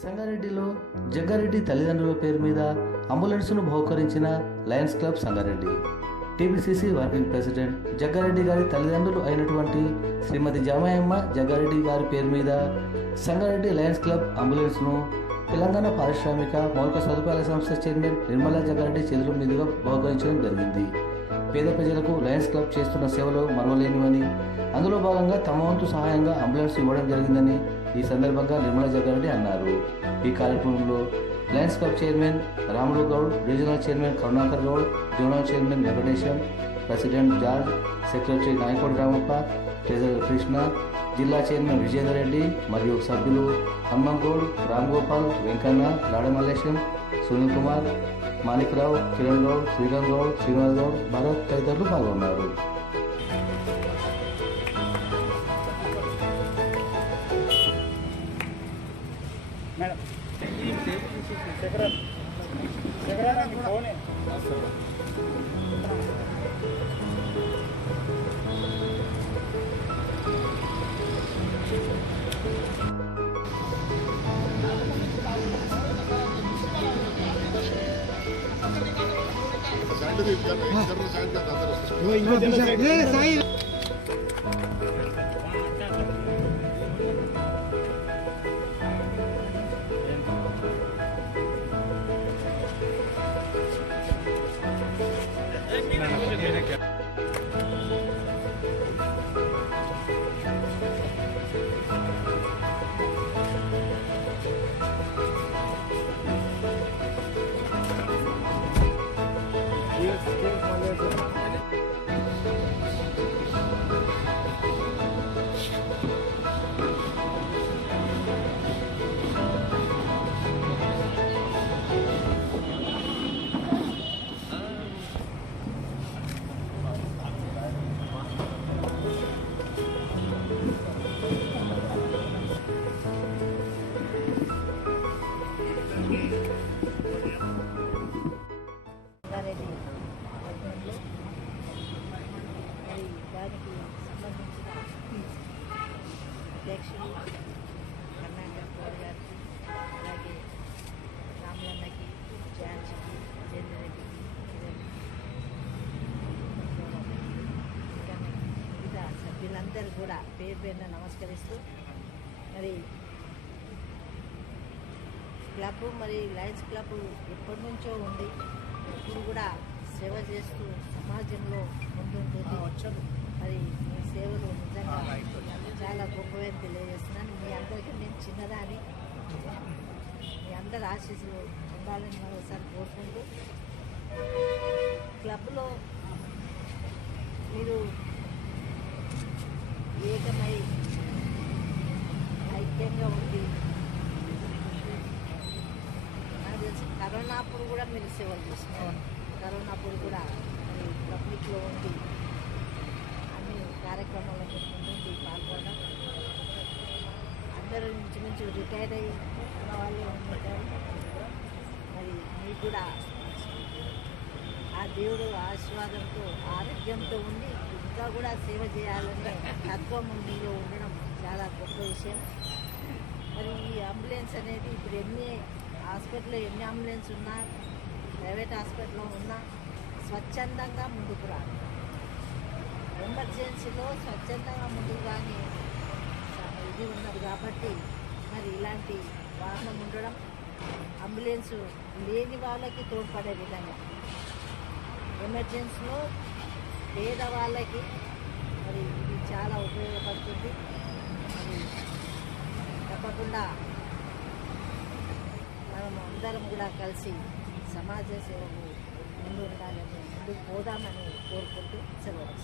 సంగారెడ్డిలో జగ్గారెడ్డి తల్లిదండ్రుల పేరు మీద అంబులెన్స్ను బహుకరించిన lions club Sangareddy. TPCC working president Jaggareddy గారి తల్లిదండ్రులు అయినటువంటి శ్రీమతి జామయమ్మ జగ్గారెడ్డి గారి పేరు మీద సంగారెడ్డి లయన్స్ క్లబ్ అంబులెన్స్ను తెలంగాణ పారిశ్రామిక మౌలిక సదుపాయాల సంస్థ చైర్మన్ నిర్మలా జగ్గారెడ్డి చేతుల మీదుగా బహుకరించడం జరిగింది. పేద ప్రజలకు లయన్స్ క్లబ్ చేస్తున్న సేవలు మరవలేనివని, అందులో భాగంగా తమ వంతు సహాయంగా అంబులెన్స్ ఇవ్వడం జరిగిందని ఈ సందర్భంగా నిర్మలా జగ్గారెడ్డి అన్నారు. ఈ కార్యక్రమంలో Lions club chairman Ramulu Goud, regional chairman Karunakar Goud, zonal chairman Venkatesham, president George, secretary Nayakoti Ramappa, treasurer Krishna, జిల్లా చైర్మన్ విజేందర్ రెడ్డి మరియు సభ్యులు హనుమంత్ గౌడ్, రామ్ గోపాల్, వెంకన్న, లాడమల్లేశం, సునీల్ కుమార్, మాణిక్రావు, కిరణ్ గౌడ్, శ్రీరామ్ గౌడ్, శ్రీనివాస్ గౌడ్, భరత్ తదితరులు పాల్గొన్నారు. దానికి సంబంధించిన అధ్యక్షులు కర్ణాకర్ గారికి, అలాగే రాములన్నకి, జాన్సీకి, విజేందర్ రెడ్డికి, వివిధ సభ్యులందరూ కూడా పేరు పేరున నమస్కరిస్తూ, మరి క్లబ్ లయన్స్ క్లబ్ ఎప్పటి నుంచో ఉంది, ఇప్పుడు కూడా సేవ చేస్తూ సమాజంలో ముందుంటుంది. మరి మీ సేవలు నిజంగా చాలా గొప్పవని తెలియజేస్తున్నాను. మీ అందరికీ నేను చిన్నదాన్ని, మీ అందరి ఆశీస్సులు ఉండాలని మరోసారి కోరుకుంటూ, క్లబ్లో మీరు ఏకమై ఐక్యంగా ఉండి, నాకు తెలిసి కరోనా అప్పుడు కూడా మీరు సేవలు చేస్తున్నారు. కరోనా అప్పుడు కూడా మరి పబ్లిక్లో ఉండి అన్ని కార్యక్రమాల్లో ముందుండి పాల్గొనడం, అందరూ ఇంచుమించు రిటైర్ అయ్యి ఉన్న వాళ్ళే ఉంటారు. మరి మీకు కూడా ఆ దేవుడు ఆశీర్వాదంతో ఆరోగ్యంతో ఉండి ఇంకా కూడా సేవ చేయాలనే తత్వం మీలో ఉండడం చాలా గొప్ప విషయం. మరి ఈ అంబులెన్స్ అనేది ఇప్పుడు ఎన్ని హాస్పిటల్లో ఎన్ని అంబులెన్స్ ఉన్నా, ప్రైవేట్ హాస్పిటల్లో ఉన్నా స్వచ్ఛందంగా ముందుకు రాదు. ఎమర్జెన్సీలో స్వచ్ఛందంగా ముందుకు రాని ఇది ఉన్నది కాబట్టి మరి ఇలాంటి వాహనం ఉండడం అంబులెన్స్ లేని వాళ్ళకి తోడ్పడే విధంగా, ఎమర్జెన్సీలో పేద వాళ్ళకి మరి ఇది చాలా ఉపయోగపడుతుంది. మరి తప్పకుండా మనం అందరం కూడా కలిసి సమాజ సేవకు ముందు ఉండాలని, ముందుకు పోదామని కోరుకుంటూ సెలవు.